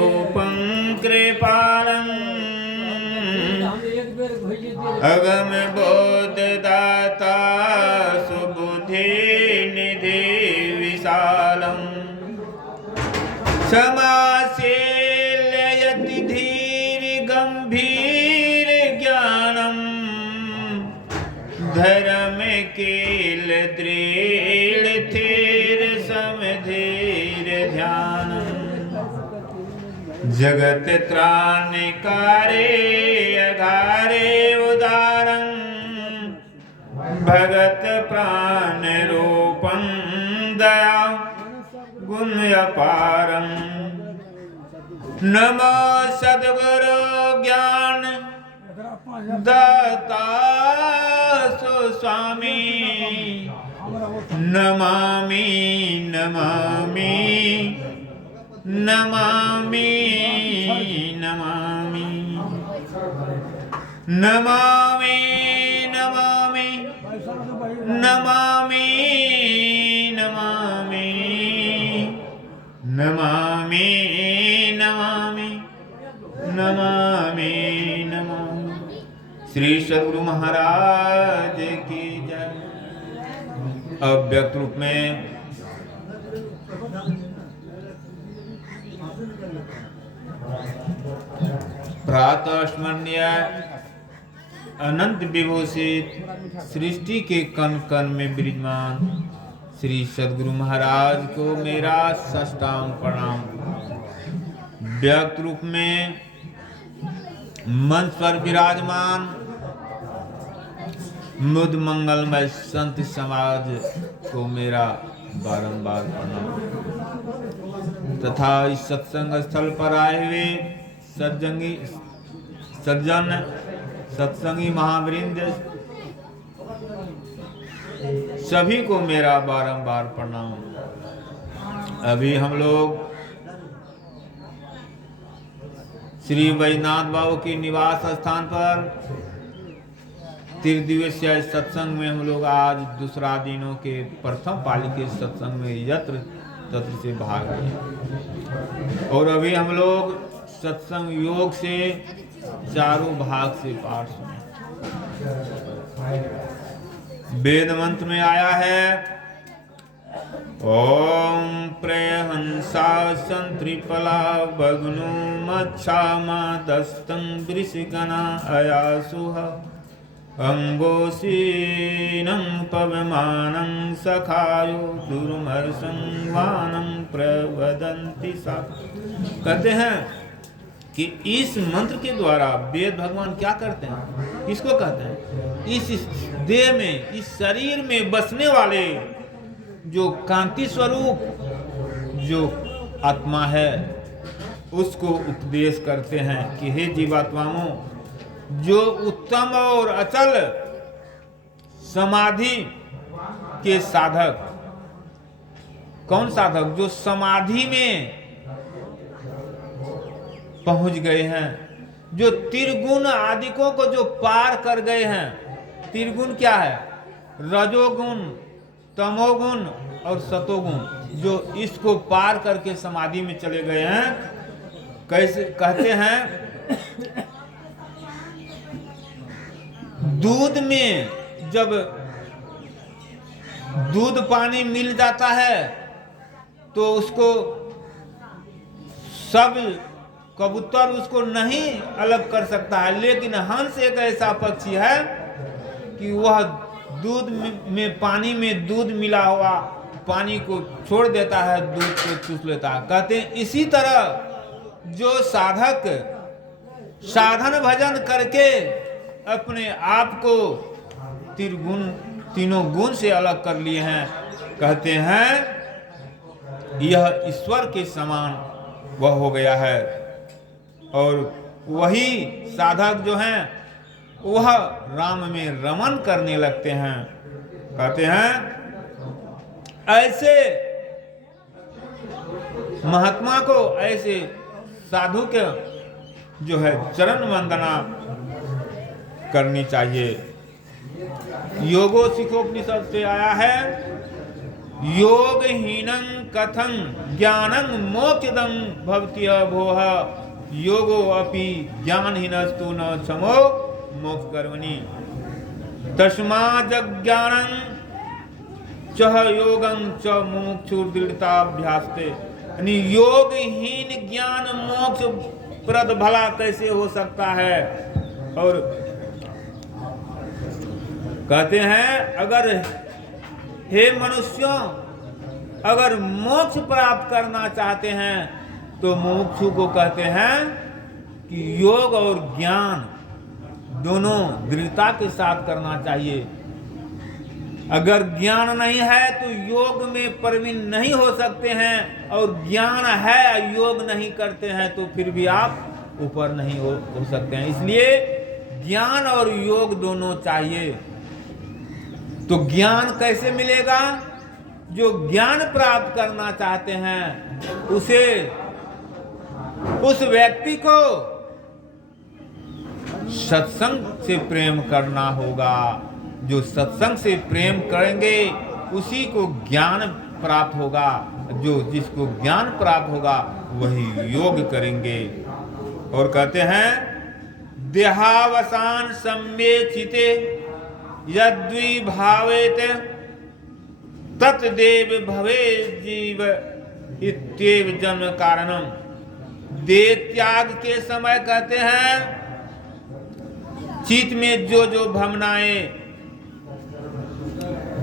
रूपं कृपालम् अगम बोधदाता सुबुद्धि निधि विशालम् समाशील यति धीर गंभीर ज्ञानम् धर्म कील दृढ़ थीर समधीर ध्यानम् जगत त्राणकारे अघारे उदारं भगत प्राण रूपं दया गुण अपारं नमो सद्गुरु ज्ञान दाता सुस्वामी नमामि नमामि नमामि नमामि नमामि नमामि नमामि नमामि नमामि नमामि नमामि नमामि। श्री सद्गुरु महाराज की जय। अव्यक्त रूप में प्रातः स्मरणीय अनंत विभूषित सृष्टि के कण कण में विराजमान श्री सद्गुरु महाराज को मेरा साष्टांग प्रणाम। व्यक्त रूप में मंच पर विराजमान मुद मंगलमय संत समाज को मेरा बारंबार प्रणाम तथा इस सत्संग स्थल पर आए हुए सज्जन सत्संगी महावृंद सभी को मेरा बारंबार प्रणाम। अभी हम लोग श्री वैद्यनाथ बाबू की निवास स्थान पर त्रिदिवसीय सत्संग में हम लोग आज दूसरा दिनों के प्रथम पाली के सत्संग में यत्र तत्र से भाग लिए और अभी हम लोग सत्संग योग से चारों भाग से पाठ सुने। वेद मंत्र में आया है ओम प्रेहंसा संत्रिपला भग्नो मच्छा मादस्तं वृषगना अयासुह अंगोसीनं पवमानं सखायो दुर्मर्षं वानं प्रवदन्ति सा। कहते हैं कि इस मंत्र के द्वारा वेद भगवान क्या करते हैं, किसको कहते हैं, इस देह में इस शरीर में बसने वाले जो कांति स्वरूप जो आत्मा है उसको उपदेश करते हैं कि हे जीवात्माओं, जो उत्तम और अचल समाधि के साधक, कौन साधक, जो समाधि में पहुंच गए हैं, जो त्रिगुण आदिकों को जो पार कर गए हैं। त्रिगुण क्या है, रजोगुण, तमोगुण और सतोगुण, जो इसको पार करके समाधि में चले गए हैं। कैसे कहते हैं, दूध में जब दूध पानी मिल जाता है तो उसको सब कबूतर उसको नहीं अलग कर सकता है, लेकिन हंस एक ऐसा पक्षी है कि वह दूध में पानी में दूध मिला हुआ पानी को छोड़ देता है, दूध को चूस लेता है। कहते हैं इसी तरह जो साधक साधन भजन करके अपने आप को तीनों गुण से अलग कर लिए हैं, कहते हैं यह ईश्वर के समान वह हो गया है। और वही साधक जो हैं वह राम में रमन करने लगते हैं। कहते हैं ऐसे महात्मा को, ऐसे साधु के जो है चरण वंदना करनी चाहिए। योगो सिखोपनिषद से आया है योगहीनं कथं ज्ञानं मोक्षदं भवति भोः योगो अपि ज्ञानहीनस्तु न क्षमो मोक्ष कर्मणि तस्माज्ज्ञानं च योगं च मुमुक्षुर्दृढ़ताभ्यास्ते। यानी योगहीन ज्ञान मोक्ष प्रद भला कैसे हो सकता है। और कहते हैं अगर हे मनुष्यों अगर मोक्ष प्राप्त करना चाहते हैं तो मुमुक्षु को कहते हैं कि योग और ज्ञान दोनों दृढ़ता के साथ करना चाहिए। अगर ज्ञान नहीं है तो योग में प्रवीण नहीं हो सकते हैं, और ज्ञान है योग नहीं करते हैं तो फिर भी आप ऊपर नहीं हो सकते हैं। इसलिए ज्ञान और योग दोनों चाहिए। तो ज्ञान कैसे मिलेगा? जो ज्ञान प्राप्त करना चाहते हैं उसे उस व्यक्ति को सत्संग से प्रेम करना होगा। जो सत्संग से प्रेम करेंगे उसी को ज्ञान प्राप्त होगा। जो जिसको ज्ञान प्राप्त होगा वही योग करेंगे। और कहते हैं देहावसान सम्मेचिते यद्वि भावेत तत्देव भवे जीव इत्येव जन्म कारणम। देह त्याग के समय कहते हैं चित्त में जो भावनाएं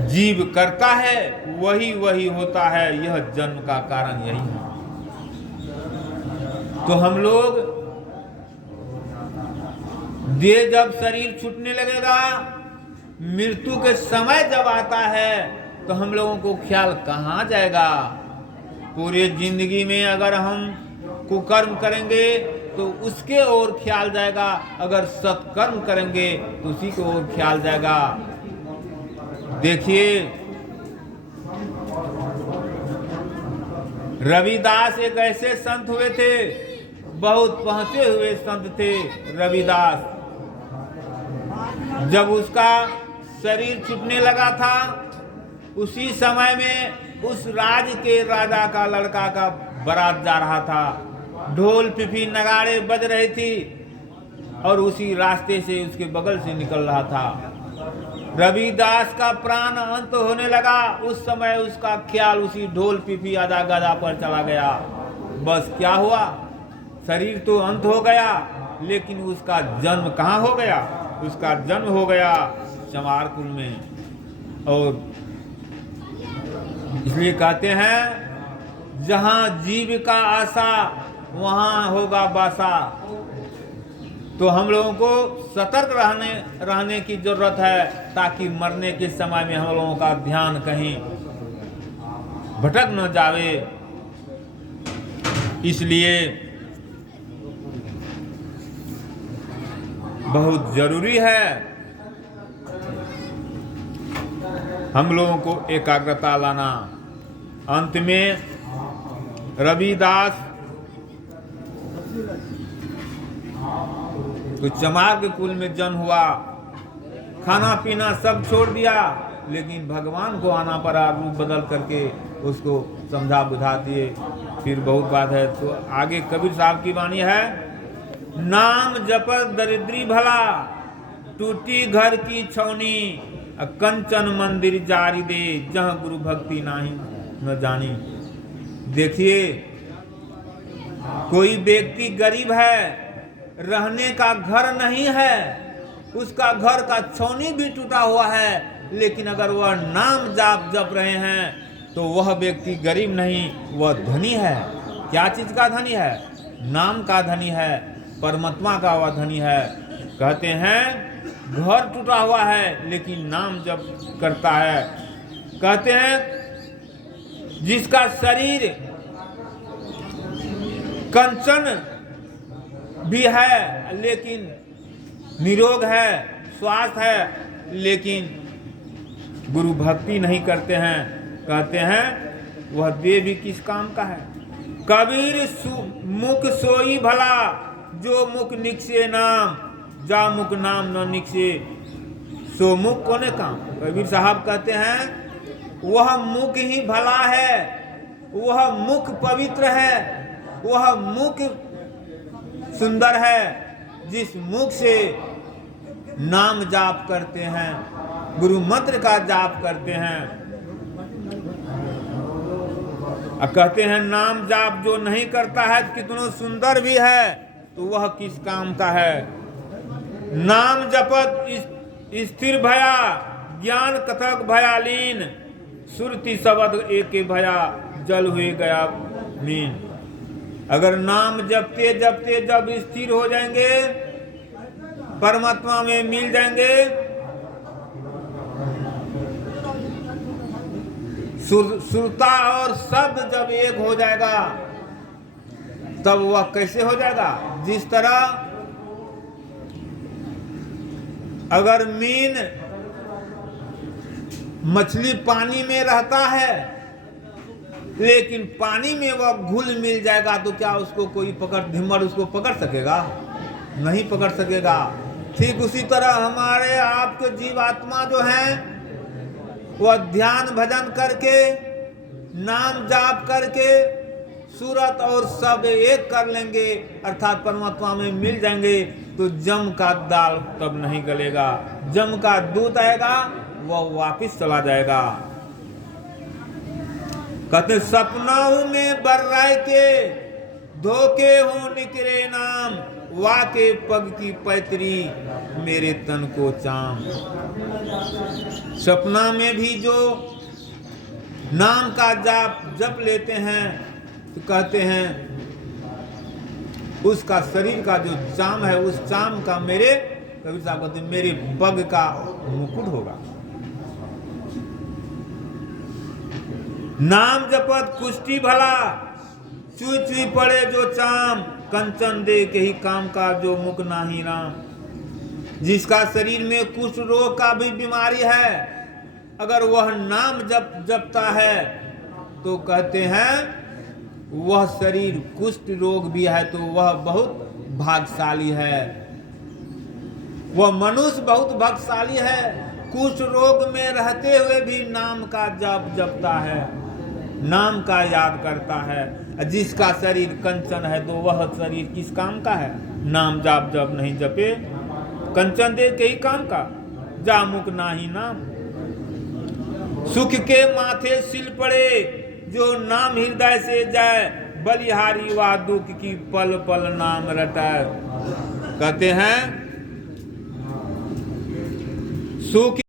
जीव करता है वही वही होता है। यह जन्म का कारण यही है। तो हम लोग देह जब शरीर छूटने लगेगा, मृत्यु के समय जब आता है तो हम लोगों को ख्याल कहाँ जाएगा। पूरे जिंदगी में अगर हम कुकर्म करेंगे तो उसके ओर ख्याल जाएगा, अगर सत्कर्म करेंगे तो उसी को ओर ख्याल जाएगा। देखिए रविदास एक ऐसे संत हुए थे, बहुत पहुंचे हुए संत थे रविदास। जब उसका शरीर छूटने लगा था उसी समय में उस राज के राजा का लड़का का बारात जा रहा था। ढोल पिपी नगाड़े बज रही थी और उसी रास्ते से उसके बगल से निकल रहा था। रविदास का प्राण अंत होने लगा। उस समय उसका ख्याल उसी ढोल पिपी आजा गदा पर चला गया। बस क्या हुआ, शरीर तो अंत हो गया लेकिन उसका जन्म कहाँ हो गया? उसका जन्म हो गया चमार कुल में। और इसलिए कहते हैं जहाँ जीव का आशा वहाँ होगा बासा। तो हम लोगों को सतर्क रहने की जरूरत है ताकि मरने के समय में हम लोगों का ध्यान कहीं भटक न जावे। इसलिए बहुत जरूरी है हम लोगों को एकाग्रता लाना। अंत में रविदास तो चमार के कुल में जन्म हुआ, खाना पीना सब छोड़ दिया, लेकिन भगवान को आना पड़ा रूप बदल करके, उसको समझा बुझा दिए। फिर बहुत बात है। तो आगे कबीर साहब की वाणी है, नाम जपत दरिद्री भला टूटी घर की छौनी कंचन मंदिर जारी दे जहाँ गुरु भक्ति नाही न जानी। देखिए कोई व्यक्ति गरीब है, रहने का घर नहीं है, उसका घर का छौनी भी टूटा हुआ है, लेकिन अगर वह नाम जाप जप रहे हैं तो वह व्यक्ति गरीब नहीं, वह धनी है। क्या चीज का धनी है? नाम का धनी है, परमात्मा का वह धनी है। कहते हैं घर टूटा हुआ है लेकिन नाम जप करता है। कहते हैं जिसका शरीर कंचन भी है लेकिन निरोग है, स्वास्थ्य है, लेकिन गुरु भक्ति नहीं करते हैं, कहते हैं वह देह भी किस काम का है। कबीर मुख सोई भला जो मुख निकसे नाम जा मुख नाम न निकसे सो मुख कोने काम। कबीर साहब कहते हैं वह मुख ही भला है, वह मुख पवित्र है, वह मुख सुंदर है जिस मुख से नाम जाप करते हैं, गुरु मंत्र का जाप करते हैं। कहते हैं नाम जाप जो नहीं करता है कितना सुंदर भी है तो वह किस काम का है। नाम जपत स्थिर भया, ज्ञान कथक भयालीन, सुरति शब्द एक भया, जल हुए गया मीन। अगर नाम जपते जपते जब स्थिर हो जाएंगे, परमात्मा में मिल जाएंगे, सुरता और शब्द जब एक हो जाएगा तब वह कैसे हो जाएगा। जिस तरह अगर मीन मछली पानी में रहता है लेकिन पानी में वह घुल मिल जाएगा तो क्या उसको कोई धिम्मर उसको पकड़ सकेगा? नहीं पकड़ सकेगा। ठीक उसी तरह हमारे आपके जीवात्मा जो हैं वह ध्यान भजन करके, नाम जाप करके सूरत और शब्द एक कर लेंगे अर्थात परमात्मा में मिल जाएंगे तो जम का दाल तब नहीं गलेगा। जम का दूध आएगा वह वापिस चला जाएगा। कहते सपनाओं में बर्राए के धोखे हो निकले नाम, वाके पग की पैतरी मेरे तन को चाम। सपना में भी जो नाम का जाप जप लेते हैं तो कहते हैं उसका शरीर का जो चाम है उस चाम का मेरे कबीर साहब कहते हैं मेरे पग का मुकुट होगा। नाम जपत कुष्ठी भला, चुई चुई पड़े जो चाम, कंचन दे के ही काम का जो मुख नाही राम। जिसका शरीर में कुष्ठ रोग का भी बीमारी है, अगर वह नाम जपता है तो कहते हैं वह शरीर कुष्ठ रोग भी है तो वह बहुत भाग्यशाली है, वह मनुष्य बहुत भाग्यशाली है। कुष्ठ रोग में रहते हुए भी नाम का जप जपता है, नाम का याद करता है। जिसका शरीर कंचन है तो वह शरीर किस काम का है? नाम जाप जब नहीं जपे, कंचन दे के ही काम का, जा मुख नाही नाम। सुख के माथे सिल पड़े जो नाम हृदय से जाए, बलिहारी वा दुख की पल पल नाम रटाए। कहते हैं सुख